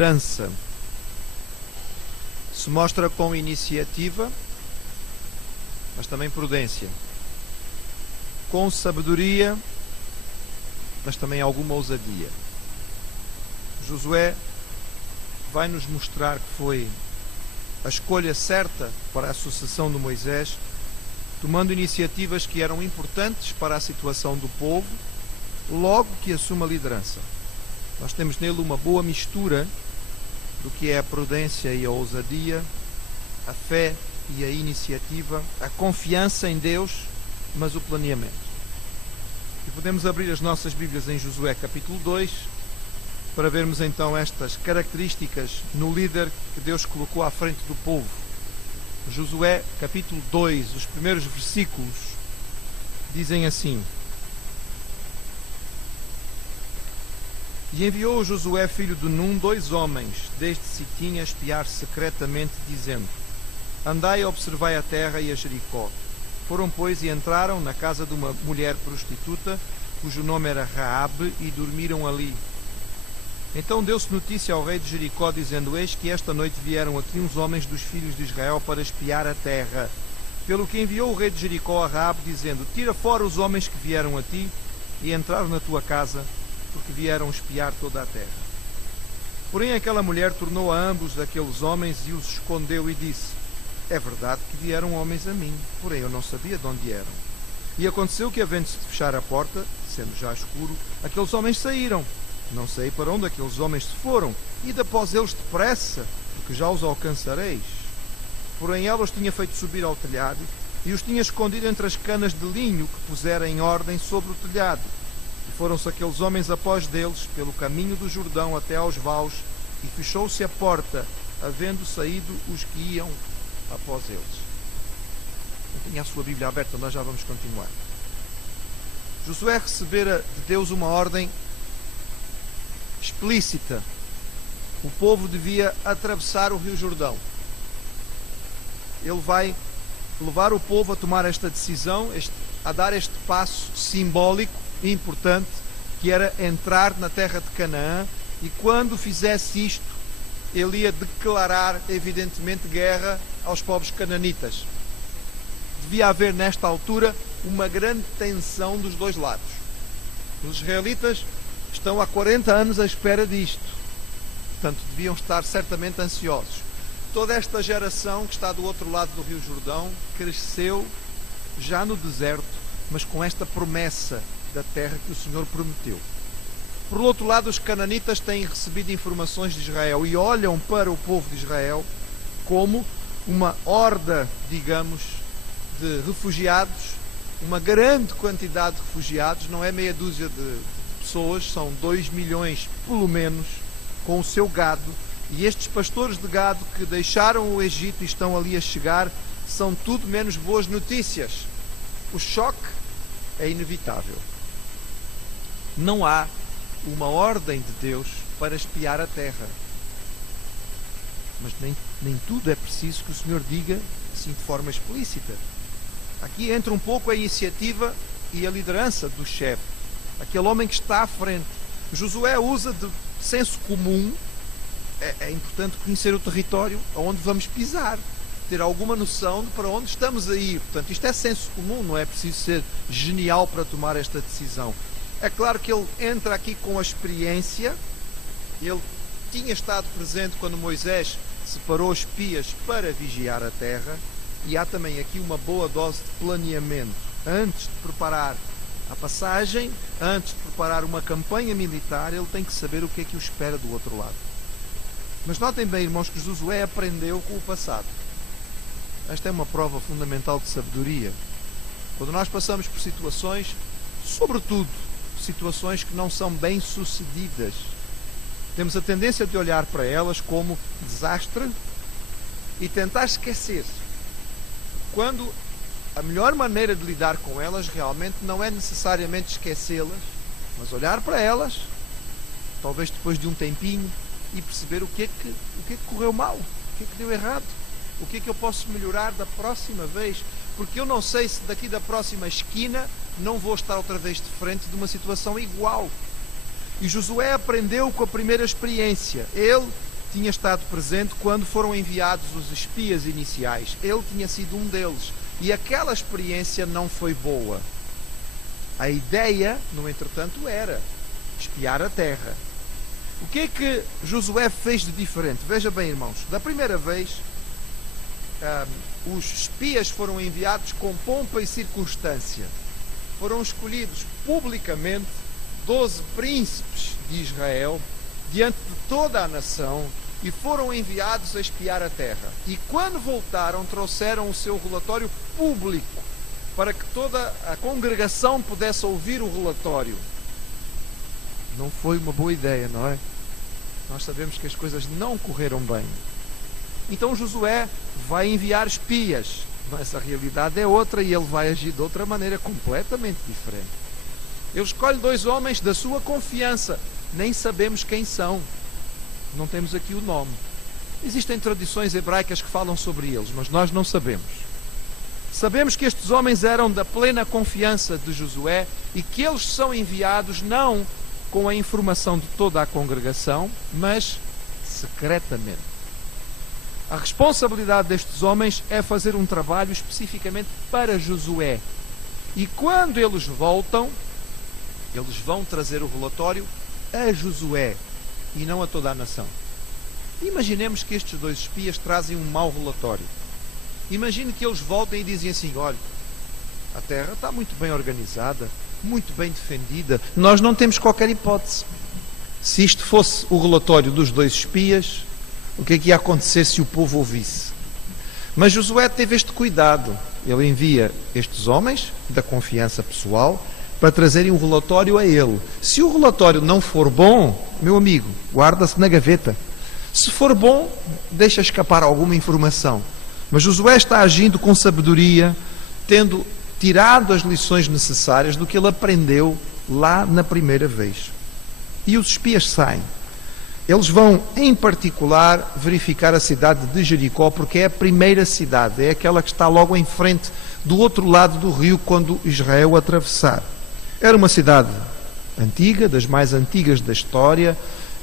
Liderança se mostra com iniciativa, mas também prudência, com sabedoria, mas também alguma ousadia. Josué vai nos mostrar que foi a escolha certa para a sucessão de Moisés, tomando iniciativas que eram importantes para a situação do povo, logo que assume a liderança. Nós temos nele uma boa mistura do que é a prudência e a ousadia, a fé e a iniciativa, a confiança em Deus, mas o planeamento. E podemos abrir as nossas Bíblias em Josué capítulo 2, para vermos então estas características no líder que Deus colocou à frente do povo. Josué capítulo 2, os primeiros versículos dizem assim: E enviou Josué, filho de Num, 2 homens, desde Sitim, a espiar secretamente, dizendo: Andai e observai a terra e a Jericó. Foram, pois, e entraram na casa de uma mulher prostituta, cujo nome era Raabe, e dormiram ali. Então deu-se notícia ao rei de Jericó, dizendo: Eis que esta noite vieram aqui uns homens dos filhos de Israel para espiar a terra. Pelo que enviou o rei de Jericó a Raabe, dizendo: Tira fora os homens que vieram a ti e entraram na tua casa, porque vieram espiar toda a terra. Porém aquela mulher tornou a ambos aqueles homens e os escondeu e disse: É verdade que vieram homens a mim, porém eu não sabia de onde eram. E aconteceu que, havendo-se de fechar a porta, sendo já escuro, aqueles homens saíram. Não sei para onde aqueles homens se foram, ide após eles depressa, porque já os alcançareis. Porém ela os tinha feito subir ao telhado e os tinha escondido entre as canas de linho que pusera em ordem sobre o telhado. E foram-se aqueles homens após deles, pelo caminho do Jordão até aos vaus, e fechou-se a porta, havendo saído os que iam após eles. Tenha a sua Bíblia aberta, nós já vamos continuar. Josué recebera de Deus uma ordem explícita. O povo devia atravessar o Rio Jordão. Ele vai levar o povo a tomar esta decisão, a dar este passo simbólico e importante, que era entrar na terra de Canaã, e quando fizesse isto, ele ia declarar evidentemente guerra aos povos cananitas. Devia haver nesta altura uma grande tensão dos dois lados. Os israelitas estão há 40 anos à espera disto, portanto deviam estar certamente ansiosos. Toda esta geração que está do outro lado do Rio Jordão cresceu já no deserto, mas com esta promessa da terra que o Senhor prometeu. Por outro lado, os cananitas têm recebido informações de Israel e olham para o povo de Israel como uma horda, digamos, de refugiados, uma grande quantidade de refugiados, não é meia dúzia de pessoas, são 2 milhões pelo menos, com o seu gado, e estes pastores de gado que deixaram o Egito e estão ali a chegar, são tudo menos boas notícias. O choque é inevitável. Não há uma ordem de Deus para espiar a terra. Mas nem tudo é preciso que o Senhor diga assim de forma explícita. Aqui entra um pouco a iniciativa e a liderança do chefe, aquele homem que está à frente. Josué usa de senso comum. É importante conhecer o território onde vamos pisar, ter alguma noção de para onde estamos a ir. Portanto, isto é senso comum, não é preciso ser genial para tomar esta decisão. É claro que ele entra aqui com a experiência. Ele tinha estado presente quando Moisés separou espias para vigiar a terra, e há também aqui uma boa dose de planeamento. Antes de preparar a passagem, antes de preparar uma campanha militar, ele tem que saber o que é que o espera do outro lado. Mas notem bem, irmãos, que Josué aprendeu com o passado. Esta é uma prova fundamental de sabedoria. Quando nós passamos por situações, sobretudo situações que não são bem sucedidas, temos a tendência de olhar para elas como desastre e tentar esquecer, quando a melhor maneira de lidar com elas realmente não é necessariamente esquecê-las, mas olhar para elas, talvez depois de um tempinho, e perceber o que é que correu mal, o que é que deu errado, o que é que eu posso melhorar da próxima vez, porque eu não sei se daqui da próxima esquina não vou estar outra vez de frente de uma situação igual. E Josué aprendeu com a primeira experiência. Ele tinha estado presente quando foram enviados os espias iniciais. Ele tinha sido um deles. E aquela experiência não foi boa. A ideia, no entretanto, era espiar a terra. O que é que Josué fez de diferente? Veja bem, irmãos, da primeira vez, os espias foram enviados com pompa e circunstância. Foram escolhidos publicamente 12 príncipes de Israel, diante de toda a nação, e foram enviados a espiar a terra. E quando voltaram, trouxeram o seu relatório público, para que toda a congregação pudesse ouvir o relatório. Não foi uma boa ideia, não é? Nós sabemos que as coisas não correram bem. Então Josué vai enviar espias, mas a realidade é outra e ele vai agir de outra maneira completamente diferente. Ele escolhe 2 homens da sua confiança, nem sabemos quem são, não temos aqui o nome. Existem tradições hebraicas que falam sobre eles, mas nós não sabemos. Sabemos que estes homens eram da plena confiança de Josué e que eles são enviados não com a informação de toda a congregação, mas secretamente. A responsabilidade destes homens é fazer um trabalho especificamente para Josué. E quando eles voltam, eles vão trazer o relatório a Josué e não a toda a nação. Imaginemos que estes 2 espias trazem um mau relatório. Imagine que eles voltem e dizem assim: olha, a terra está muito bem organizada, muito bem defendida, nós não temos qualquer hipótese. Se isto fosse o relatório dos 2 espias, o que é que ia acontecer se o povo ouvisse? Mas Josué teve este cuidado. Ele envia estes homens da confiança pessoal para trazerem um relatório a ele. Se o relatório não for bom, meu amigo, guarda-se na gaveta. Se for bom, deixa escapar alguma informação. Mas Josué está agindo com sabedoria, tendo tirado as lições necessárias do que ele aprendeu lá na primeira vez. E os espias saem. Eles vão, em particular, verificar a cidade de Jericó, porque é a primeira cidade, é aquela que está logo em frente do outro lado do rio quando Israel atravessar. Era uma cidade antiga, das mais antigas da história,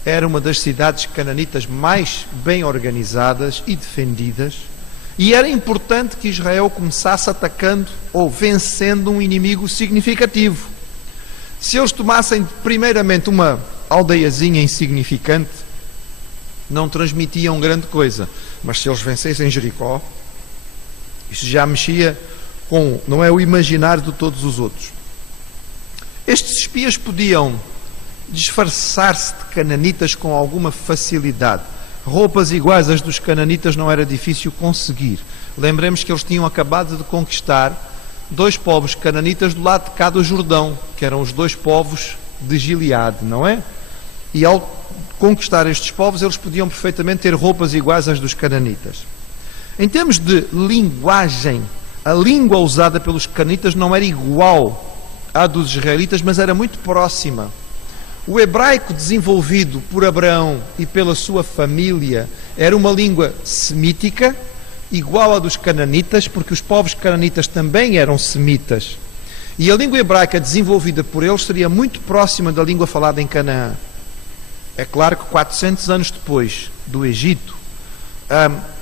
era uma das cidades cananitas mais bem organizadas e defendidas, e era importante que Israel começasse atacando ou vencendo um inimigo significativo. Se eles tomassem primeiramente uma aldeiazinha insignificante, não transmitiam grande coisa, mas se eles vencessem Jericó, isso já mexia com, não é, o imaginário de todos os outros. Estes espias podiam disfarçar-se de cananitas com alguma facilidade. Roupas iguais às dos cananitas não era difícil conseguir. Lembremos que eles tinham acabado de conquistar 2 povos cananitas do lado de cá do Jordão, que eram os 2 povos de Gileade, não é? E ao conquistar estes povos, eles podiam perfeitamente ter roupas iguais às dos cananitas. Em termos de linguagem, a língua usada pelos cananitas não era igual à dos israelitas, mas era muito próxima. O hebraico desenvolvido por Abraão e pela sua família era uma língua semítica, igual à dos cananitas, porque os povos cananitas também eram semitas. E a língua hebraica desenvolvida por eles seria muito próxima da língua falada em Canaã. É claro que 400 anos depois do Egito,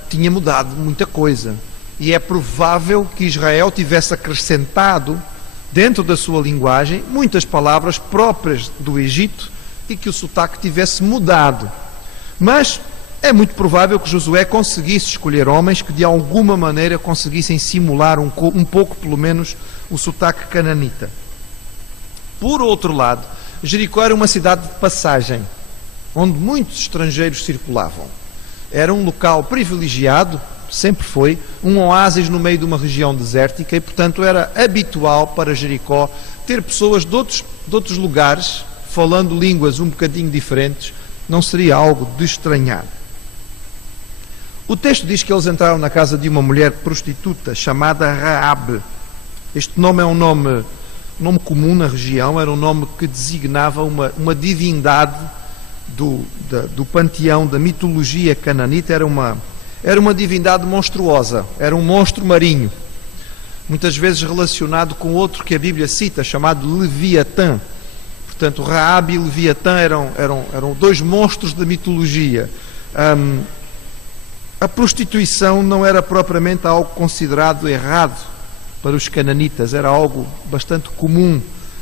tinha mudado muita coisa. E é provável que Israel tivesse acrescentado, dentro da sua linguagem, muitas palavras próprias do Egito e que o sotaque tivesse mudado. Mas é muito provável que Josué conseguisse escolher homens que de alguma maneira conseguissem simular um pouco, pelo menos, o sotaque cananita. Por outro lado, Jericó era uma cidade de passagem, onde muitos estrangeiros circulavam. Era um local privilegiado, sempre foi, um oásis no meio de uma região desértica e, portanto, era habitual para Jericó ter pessoas de outros lugares, falando línguas um bocadinho diferentes, não seria algo de estranhar. O texto diz que eles entraram na casa de uma mulher prostituta chamada Raabe. Este nome é um nome comum na região, era um nome que designava uma divindade do panteão da mitologia cananita. Era uma divindade monstruosa, era um monstro marinho, muitas vezes relacionado com outro que a Bíblia cita, chamado Leviatã. Portanto, Raabe e Leviatã eram dois monstros da mitologia. A prostituição não era propriamente algo considerado errado para os cananitas, era algo bastante comum.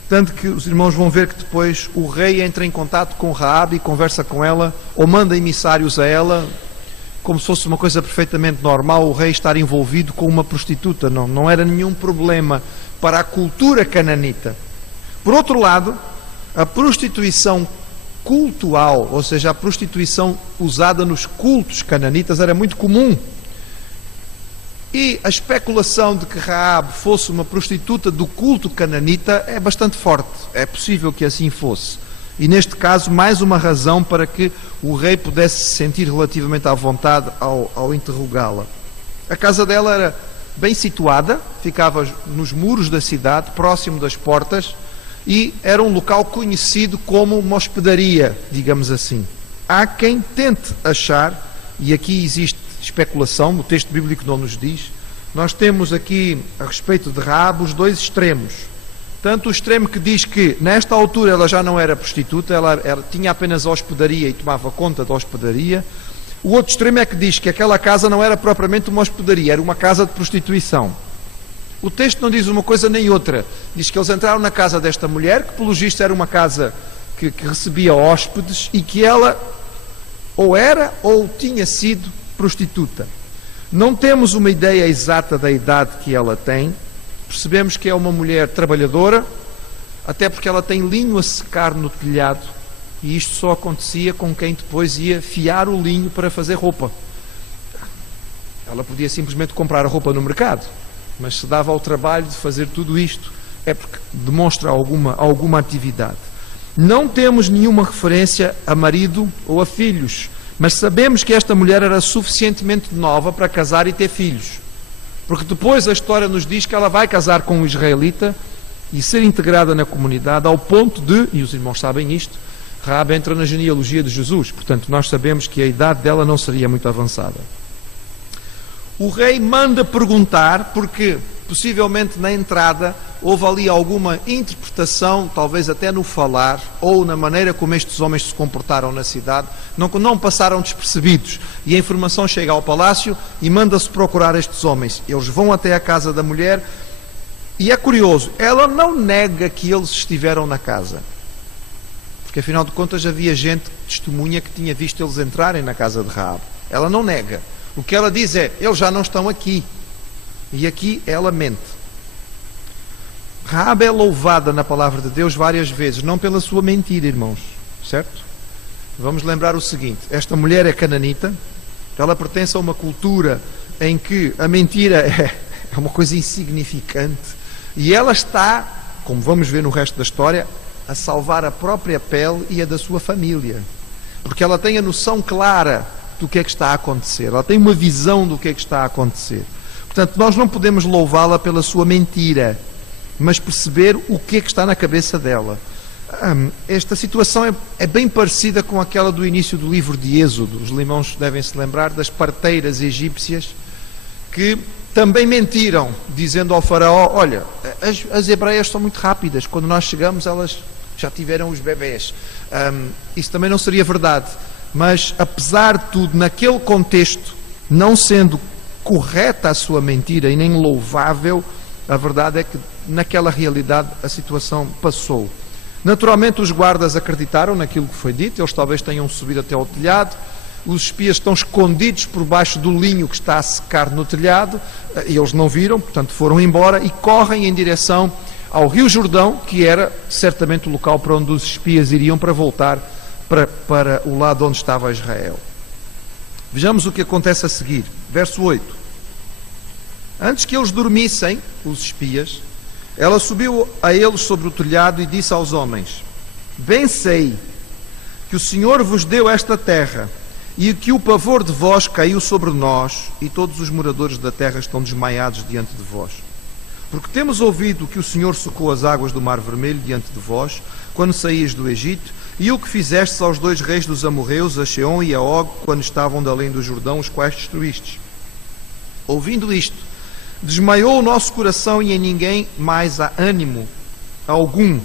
Tanto que os irmãos vão ver que depois o rei entra em contato com Raabe e conversa com ela, ou manda emissários a ela, como se fosse uma coisa perfeitamente normal o rei estar envolvido com uma prostituta. Não era nenhum problema para a cultura cananita. Por outro lado, a prostituição cultual, ou seja, a prostituição usada nos cultos cananitas, era muito comum. E a especulação de que Raabe fosse uma prostituta do culto cananita é bastante forte. É possível que assim fosse. E neste caso, mais uma razão para que o rei pudesse se sentir relativamente à vontade ao interrogá-la. A casa dela era bem situada, ficava nos muros da cidade, próximo das portas, e era um local conhecido como uma hospedaria, digamos assim. Há quem tente achar, e aqui existe especulação, o texto bíblico não nos diz, nós temos aqui, a respeito de Raabe, os dois extremos. Tanto o extremo que diz que, nesta altura, ela já não era prostituta, ela tinha apenas a hospedaria e tomava conta da hospedaria. O outro extremo é que diz que aquela casa não era propriamente uma hospedaria, era uma casa de prostituição. O texto não diz uma coisa nem outra. Diz que eles entraram na casa desta mulher, que pelo visto era uma casa que recebia hóspedes, e que ela ou era ou tinha sido prostituta. Não temos uma ideia exata da idade que ela tem. Percebemos que é uma mulher trabalhadora, até porque ela tem linho a secar no telhado, e isto só acontecia com quem depois ia fiar o linho para fazer roupa. Ela podia simplesmente comprar a roupa no mercado, mas se dava ao trabalho de fazer tudo isto, é porque demonstra alguma atividade. Não temos nenhuma referência a marido ou a filhos, mas sabemos que esta mulher era suficientemente nova para casar e ter filhos. Porque depois a história nos diz que ela vai casar com um israelita e ser integrada na comunidade ao ponto de, e os irmãos sabem isto, Raabe entra na genealogia de Jesus. Portanto, nós sabemos que a idade dela não seria muito avançada. O rei manda perguntar, porque possivelmente na entrada houve ali alguma interpretação, talvez até no falar, ou na maneira como estes homens se comportaram na cidade, não passaram despercebidos. E a informação chega ao palácio e manda-se procurar estes homens. Eles vão até a casa da mulher e é curioso, ela não nega que eles estiveram na casa. Porque afinal de contas havia gente que testemunha que tinha visto eles entrarem na casa de Raabe. Ela não nega. O que ela diz é, eles já não estão aqui. E aqui ela mente. Raabe é louvada na palavra de Deus várias vezes, não pela sua mentira, irmãos, certo? Vamos lembrar o seguinte, esta mulher é cananita, ela pertence a uma cultura em que a mentira é uma coisa insignificante, e ela está, como vamos ver no resto da história, a salvar a própria pele e a da sua família, porque ela tem a noção clara do que é que está a acontecer, ela tem uma visão do que é que está a acontecer. Portanto, nós não podemos louvá-la pela sua mentira, mas perceber o que é que está na cabeça dela. Esta situação é bem parecida com aquela do início do livro de Êxodo. Os irmãos devem se lembrar das parteiras egípcias que também mentiram, dizendo ao faraó, olha, as hebreias são muito rápidas, quando nós chegamos elas já tiveram os bebés. Isso também não seria verdade, mas apesar de tudo, naquele contexto, não sendo correta a sua mentira e nem louvável, a verdade é que naquela realidade a situação passou. Naturalmente os guardas acreditaram naquilo que foi dito, eles talvez tenham subido até ao telhado, os espias estão escondidos por baixo do linho que está a secar no telhado, e eles não viram, portanto foram embora e correm em direção ao Rio Jordão, que era certamente o local para onde os espias iriam para voltar para o lado onde estava Israel. Vejamos o que acontece a seguir, verso 8. Antes que eles dormissem, os espias, ela subiu a eles sobre o telhado e disse aos homens, bem sei que o Senhor vos deu esta terra e que o pavor de vós caiu sobre nós e todos os moradores da terra estão desmaiados diante de vós. Porque temos ouvido que o Senhor secou as águas do Mar Vermelho diante de vós, quando saías do Egito, e o que fizestes aos dois reis dos amorreus, a Seom e a Og, quando estavam de além do Jordão, os quais destruístes. Ouvindo isto, desmaiou o nosso coração e em ninguém mais há ânimo algum.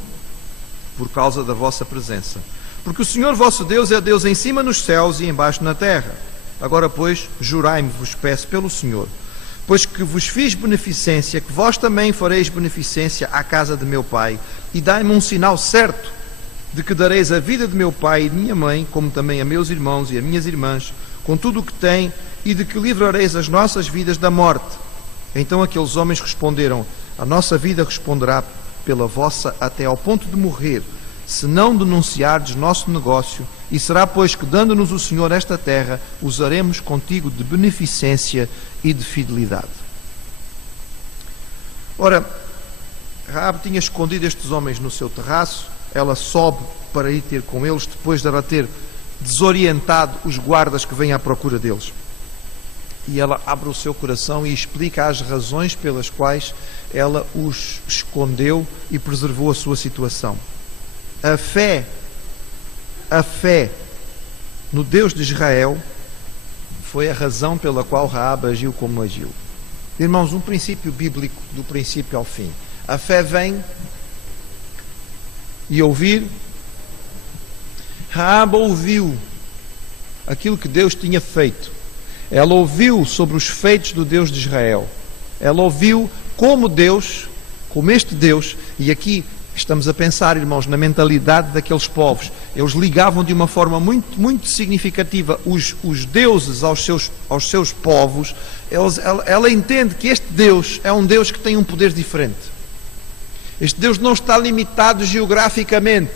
por causa da vossa presença. Porque o Senhor vosso Deus é Deus em cima nos céus e embaixo na terra. Agora, pois, jurai-me, vos peço pelo Senhor, pois que vos fiz beneficência, que vós também fareis beneficência à casa de meu pai, e dai-me um sinal certo de que dareis a vida de meu pai e de minha mãe, como também a meus irmãos e a minhas irmãs, com tudo o que têm, e de que livrareis as nossas vidas da morte. Então aqueles homens responderam: a nossa vida responderá pela vossa até ao ponto de morrer, se não denunciardes nosso negócio, e será, pois, que dando-nos o Senhor esta terra, usaremos contigo de beneficência e de fidelidade. Ora, Raabe tinha escondido estes homens no seu terraço. Ela sobe para ir ter com eles, depois de ela ter desorientado os guardas que vêm à procura deles. E ela abre o seu coração e explica as razões pelas quais ela os escondeu e preservou a sua situação. A fé no Deus de Israel foi a razão pela qual Raabe agiu como agiu. Irmãos, um princípio bíblico do princípio ao fim. A fé vem e ouvir. Raabe ouviu aquilo que Deus tinha feito. Ela ouviu sobre os feitos do Deus de Israel. Ela ouviu como Deus, como este Deus, e aqui estamos a pensar, irmãos, na mentalidade daqueles povos. Eles ligavam de uma forma muito significativa os deuses aos seus povos. Ela entende que este Deus é um Deus que tem um poder diferente. Este Deus não está limitado geograficamente,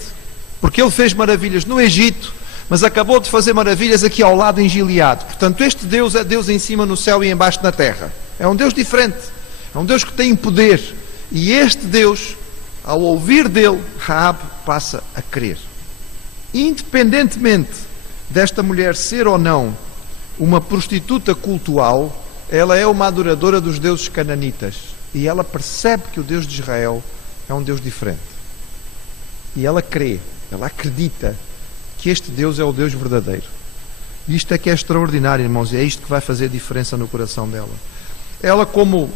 porque Ele fez maravilhas no Egito, mas acabou de fazer maravilhas aqui ao lado em Gileade. Portanto, este Deus é Deus em cima no céu e embaixo na terra. É um Deus diferente. É um Deus que tem poder. E este Deus, ao ouvir dele, Raabe passa a crer. Independentemente desta mulher ser ou não uma prostituta cultual, ela é uma adoradora dos deuses cananitas. E ela percebe que o Deus de Israel é um Deus diferente. E ela crê, ela acredita que este Deus é o Deus verdadeiro. E isto é que é extraordinário, irmãos, e é isto que vai fazer diferença no coração dela. Ela, como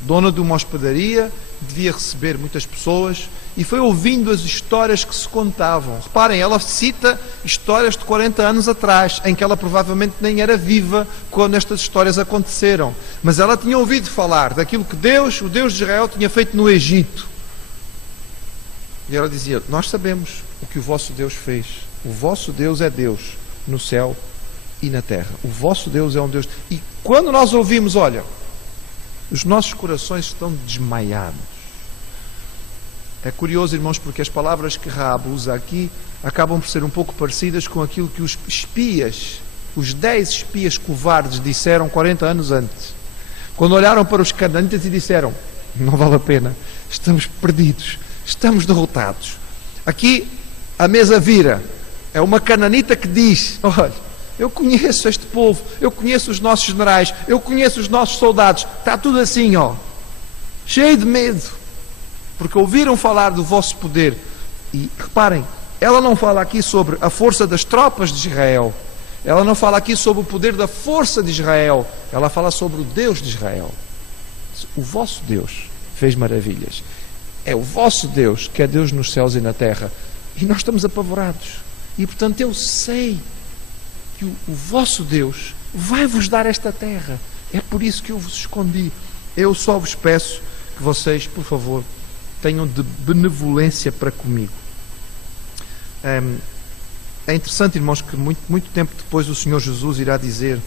dona de uma hospedaria, devia receber muitas pessoas e foi ouvindo as histórias que se contavam. Reparem, ela cita histórias de 40 anos atrás, em que ela provavelmente nem era viva quando estas histórias aconteceram. Mas ela tinha ouvido falar daquilo que Deus, o Deus de Israel, tinha feito no Egito. E ela dizia: nós sabemos o que o vosso Deus fez. O vosso Deus é Deus no céu e na terra. O vosso Deus é um Deus. E quando nós ouvimos, olha, os nossos corações estão desmaiados. É curioso, irmãos, porque as palavras que Raabe usa aqui acabam por ser um pouco parecidas com aquilo que os espias, os 10 espias covardes, disseram 40 anos antes. Quando olharam para os cananitas e disseram: não vale a pena, estamos perdidos, estamos derrotados. Aqui a mesa vira. É uma cananita que diz: olha, eu conheço este povo, eu conheço os nossos generais, eu conheço os nossos soldados, está tudo assim, ó, cheio de medo, porque ouviram falar do vosso poder. E reparem, ela não fala aqui sobre a força das tropas de Israel, ela não fala aqui sobre o poder da força de Israel, ela fala sobre o Deus de Israel. O vosso Deus fez maravilhas, é o vosso Deus que é Deus nos céus e na terra, e nós estamos apavorados. E portanto eu sei que o vosso Deus vai vos dar esta terra. É por isso que eu vos escondi. Eu só vos peço que vocês, por favor, tenham de benevolência para comigo. É interessante, irmãos, que muito tempo depois o Senhor Jesus irá dizer,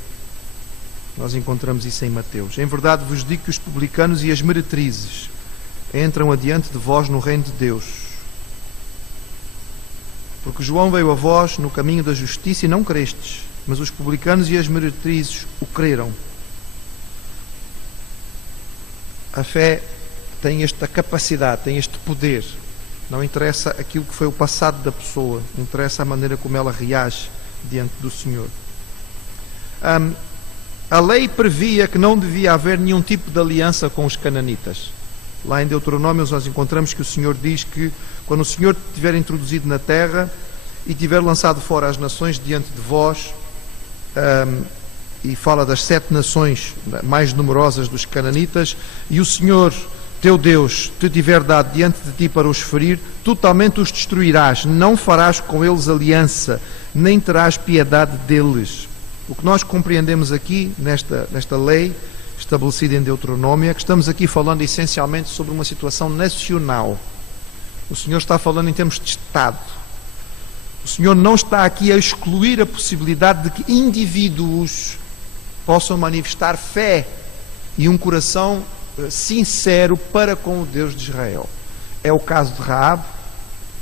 nós encontramos isso em Mateus: em verdade vos digo que os publicanos e as meretrizes entram adiante de vós no reino de Deus. Porque João veio a vós no caminho da justiça e não crestes, mas os publicanos e as meretrizes o creram. A fé tem esta capacidade, tem este poder. Não interessa aquilo que foi o passado da pessoa, interessa a maneira como ela reage diante do Senhor. A lei previa que não devia haver nenhum tipo de aliança com os cananitas. Lá em Deuteronômio nós encontramos que o Senhor diz que quando o Senhor tiver introduzido na terra e tiver lançado fora as nações diante de vós, e fala das 7 nações mais numerosas dos cananitas, e o Senhor teu Deus te tiver dado diante de ti para os ferir, totalmente os destruirás, não farás com eles aliança, nem terás piedade deles. O que nós compreendemos aqui, nesta lei estabelecida em Deuteronômio, é que estamos aqui falando essencialmente sobre uma situação nacional. O Senhor está falando em termos de Estado. O Senhor não está aqui a excluir a possibilidade de que indivíduos possam manifestar fé e um coração sincero para com o Deus de Israel. É o caso de Raabe,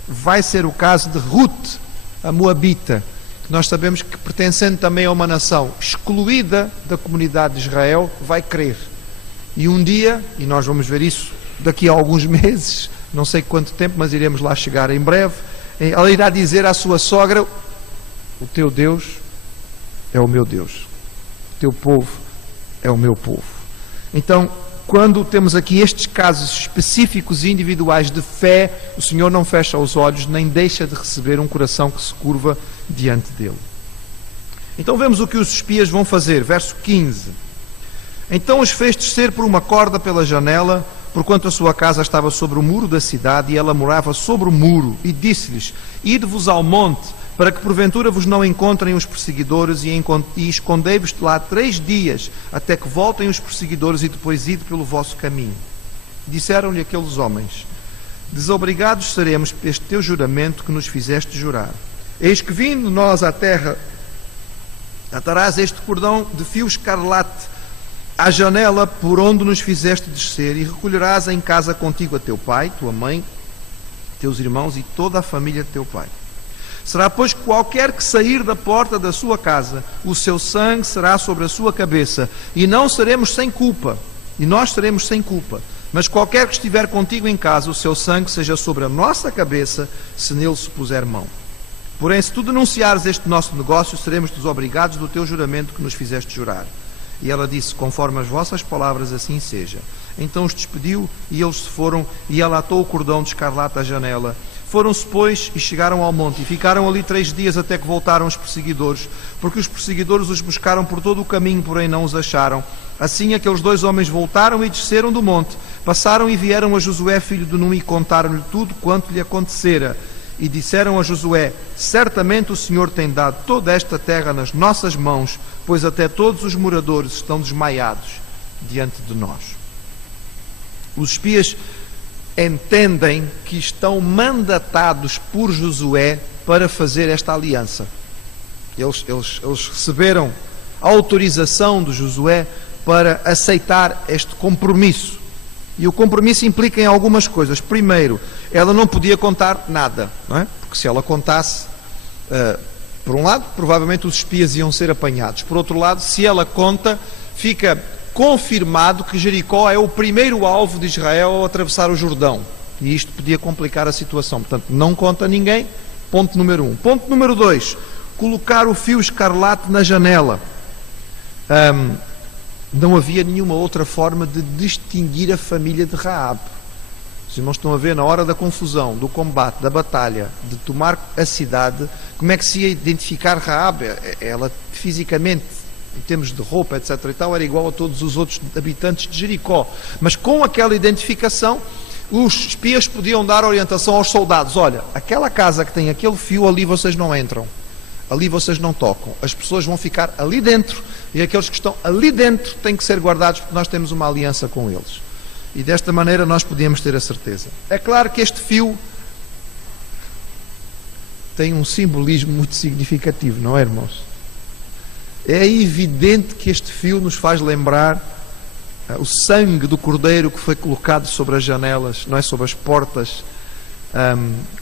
vai ser o caso de Ruth, a Moabita, que nós sabemos que, pertencendo também a uma nação excluída da comunidade de Israel, vai crer. E um dia, e nós vamos ver isso daqui a alguns meses, não sei quanto tempo, mas iremos lá chegar em breve, ela irá dizer à sua sogra: o teu Deus é o meu Deus, o teu povo é o meu povo. Então, quando temos aqui estes casos específicos e individuais de fé, o Senhor não fecha os olhos, nem deixa de receber um coração que se curva diante dele. Então vemos o que os espias vão fazer, verso 15. Então os fez descer por uma corda pela janela, porquanto a sua casa estava sobre o muro da cidade, e ela morava sobre o muro, e disse-lhes: ide-vos ao monte, para que porventura vos não encontrem os perseguidores, e escondei-vos lá 3 dias, até que voltem os perseguidores, e depois ide pelo vosso caminho. Disseram-lhe aqueles homens: desobrigados seremos por este teu juramento que nos fizeste jurar. Eis que, vindo nós à terra, atarás este cordão de fio escarlate à janela por onde nos fizeste descer, e recolherás em casa contigo a teu pai, tua mãe, teus irmãos e toda a família de teu pai. Será, pois, qualquer que sair da porta da sua casa, o seu sangue será sobre a sua cabeça, e não seremos sem culpa, e nós seremos sem culpa. Mas qualquer que estiver contigo em casa, o seu sangue seja sobre a nossa cabeça, se nele se puser mão. Porém, se tu denunciares este nosso negócio, seremos desobrigados do teu juramento que nos fizeste jurar. E ela disse: conforme as vossas palavras, assim seja. Então os despediu, e eles se foram, e ela atou o cordão de escarlate à janela. Foram-se, pois, e chegaram ao monte, e ficaram ali 3 dias, até que voltaram os perseguidores, porque os perseguidores os buscaram por todo o caminho, porém não os acharam. Assim aqueles 2 homens voltaram e desceram do monte, passaram e vieram a Josué, filho de Nun, e contaram-lhe tudo quanto lhe acontecera. E disseram a Josué: certamente o Senhor tem dado toda esta terra nas nossas mãos, pois até todos os moradores estão desmaiados diante de nós. Os espias entendem que estão mandatados por Josué para fazer esta aliança. Eles receberam a autorização de Josué para aceitar este compromisso. E o compromisso implica em algumas coisas. Primeiro, ela não podia contar nada, não é? Porque se ela contasse, por um lado, provavelmente os espias iam ser apanhados. Por outro lado, se ela conta, fica confirmado que Jericó é o primeiro alvo de Israel ao atravessar o Jordão. E isto podia complicar a situação. Portanto, não conta ninguém, ponto número 1. Ponto número 2, colocar o fio escarlate na janela. Não havia nenhuma outra forma de distinguir a família de Raabe. Os irmãos estão a ver, na hora da confusão, do combate, da batalha, de tomar a cidade, como é que se ia identificar Raabe? Ela fisicamente, em termos de roupa, etc. e tal, era igual a todos os outros habitantes de Jericó. Mas com aquela identificação, os espias podiam dar orientação aos soldados: olha, aquela casa que tem aquele fio, ali vocês não entram. Ali vocês não tocam, as pessoas vão ficar ali dentro, e aqueles que estão ali dentro têm que ser guardados, porque nós temos uma aliança com eles. E desta maneira nós podíamos ter a certeza. É claro que este fio tem um simbolismo muito significativo, não é, irmãos? É evidente que este fio nos faz lembrar o sangue do cordeiro que foi colocado sobre as janelas, não é, sobre as portas,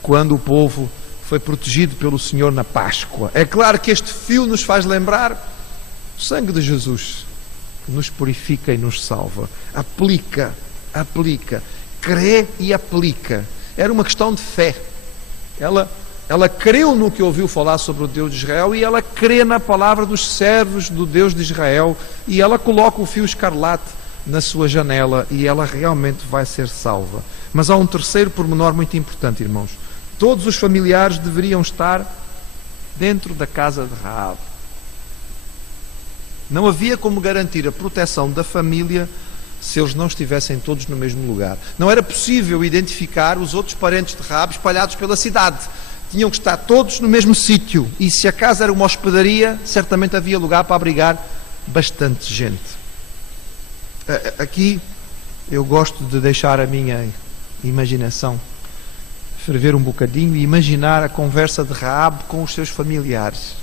quando o povo foi protegido pelo Senhor na Páscoa. É claro que este fio nos faz lembrar o sangue de Jesus, que nos purifica e nos salva. Aplica, crê e aplica. Era uma questão de fé. Ela creu no que ouviu falar sobre o Deus de Israel, e ela crê na palavra dos servos do Deus de Israel, e ela coloca o fio escarlate na sua janela, e ela realmente vai ser salva. Mas há um terceiro pormenor muito importante, irmãos. Todos os familiares deveriam estar dentro da casa de Raabe. Não havia como garantir a proteção da família se eles não estivessem todos no mesmo lugar. Não era possível identificar os outros parentes de Raabe espalhados pela cidade. Tinham que estar todos no mesmo sítio. E se a casa era uma hospedaria, certamente havia lugar para abrigar bastante gente. Aqui eu gosto de deixar a minha imaginação ferver um bocadinho e imaginar a conversa de Raabe com os seus familiares.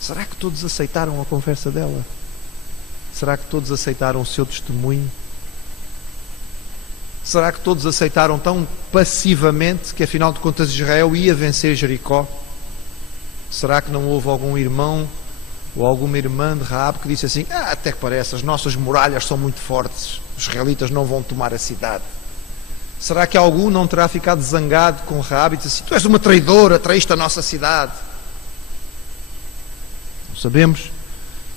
Será que todos aceitaram a conversa dela? Será que todos aceitaram o seu testemunho? Será que todos aceitaram tão passivamente que, afinal de contas, Israel ia vencer Jericó? Será que não houve algum irmão ou alguma irmã de Raabe que disse assim: até que parece, as nossas muralhas são muito fortes, os israelitas não vão tomar a cidade? Será que algum não terá ficado zangado com Raabe e disse assim: tu és uma traidora, traíste a nossa cidade? Não sabemos.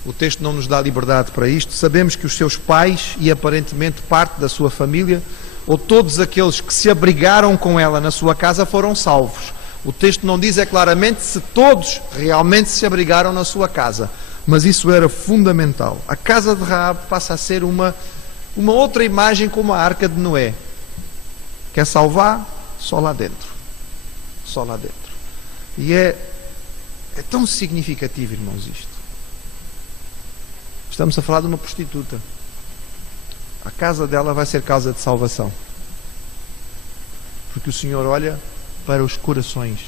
O texto não nos dá liberdade para isto. Sabemos que os seus pais e aparentemente parte da sua família, ou todos aqueles que se abrigaram com ela na sua casa, foram salvos. O texto não diz claramente se todos realmente se abrigaram na sua casa, mas isso era fundamental. A casa de Raabe passa a ser uma outra imagem, como a arca de Noé. Quer salvar? Só lá dentro. Só lá dentro. E é tão significativo, irmãos, isto. Estamos a falar de uma prostituta. A casa dela vai ser casa de salvação. Porque o Senhor olha para os corações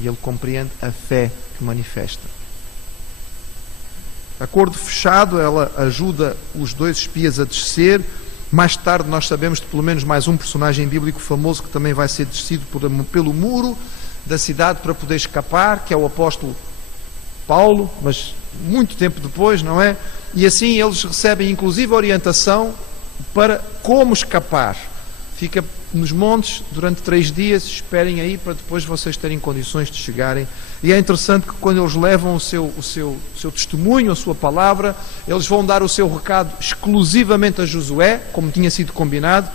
e Ele compreende a fé que manifesta. Acordo fechado, ela ajuda os dois espias a descer. Mais tarde nós sabemos de pelo menos mais um personagem bíblico famoso que também vai ser descido pelo muro da cidade para poder escapar, que é o apóstolo Paulo, mas muito tempo depois, não é? E assim eles recebem inclusive orientação para como escapar. Fica nos montes durante 3 dias, esperem aí para depois vocês terem condições de chegarem. E é interessante que quando eles levam o seu testemunho, a sua palavra, eles vão dar o seu recado exclusivamente a Josué, como tinha sido combinado,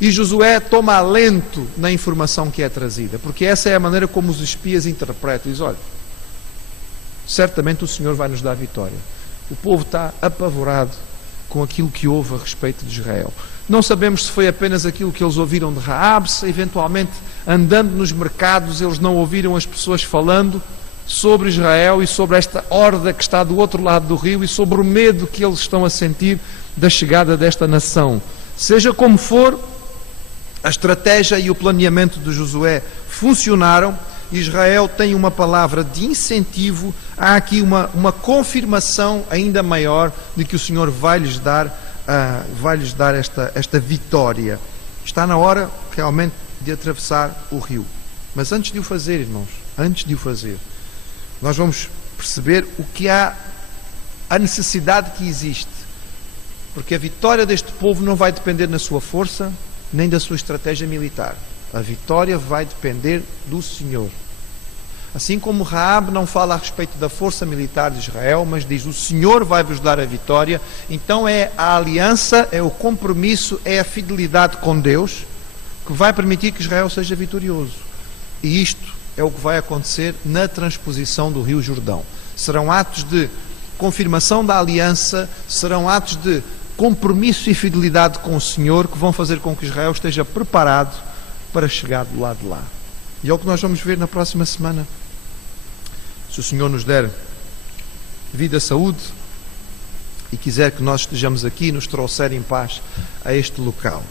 e Josué toma alento na informação que é trazida, porque essa é a maneira como os espias interpretam. Diz: olha, certamente o Senhor vai nos dar vitória. O povo está apavorado com aquilo que houve a respeito de Israel. Não sabemos se foi apenas aquilo que eles ouviram de Raabe, se eventualmente andando nos mercados eles não ouviram as pessoas falando sobre Israel e sobre esta horda que está do outro lado do rio e sobre o medo que eles estão a sentir da chegada desta nação. Seja como for, a estratégia e o planeamento de Josué funcionaram. Israel tem uma palavra de incentivo. Há aqui uma confirmação ainda maior de que o Senhor vai lhes dar esta vitória. Está na hora realmente de atravessar o rio. Mas antes de o fazer, irmãos, antes de o fazer, nós vamos perceber o que há, a necessidade que existe. Porque a vitória deste povo não vai depender na sua força, nem da sua estratégia militar. A vitória vai depender do Senhor. Assim como Raabe não fala a respeito da força militar de Israel, mas diz: o Senhor vai vos dar a vitória. Então é a aliança, é o compromisso, é a fidelidade com Deus que vai permitir que Israel seja vitorioso. E isto é o que vai acontecer na transposição do Rio Jordão. Serão atos de confirmação da aliança, serão atos de compromisso e fidelidade com o Senhor que vão fazer com que Israel esteja preparado para chegar do lado de lá. E é o que nós vamos ver na próxima semana. Se o Senhor nos der vida, saúde e quiser que nós estejamos aqui e nos trouxer em paz a este local.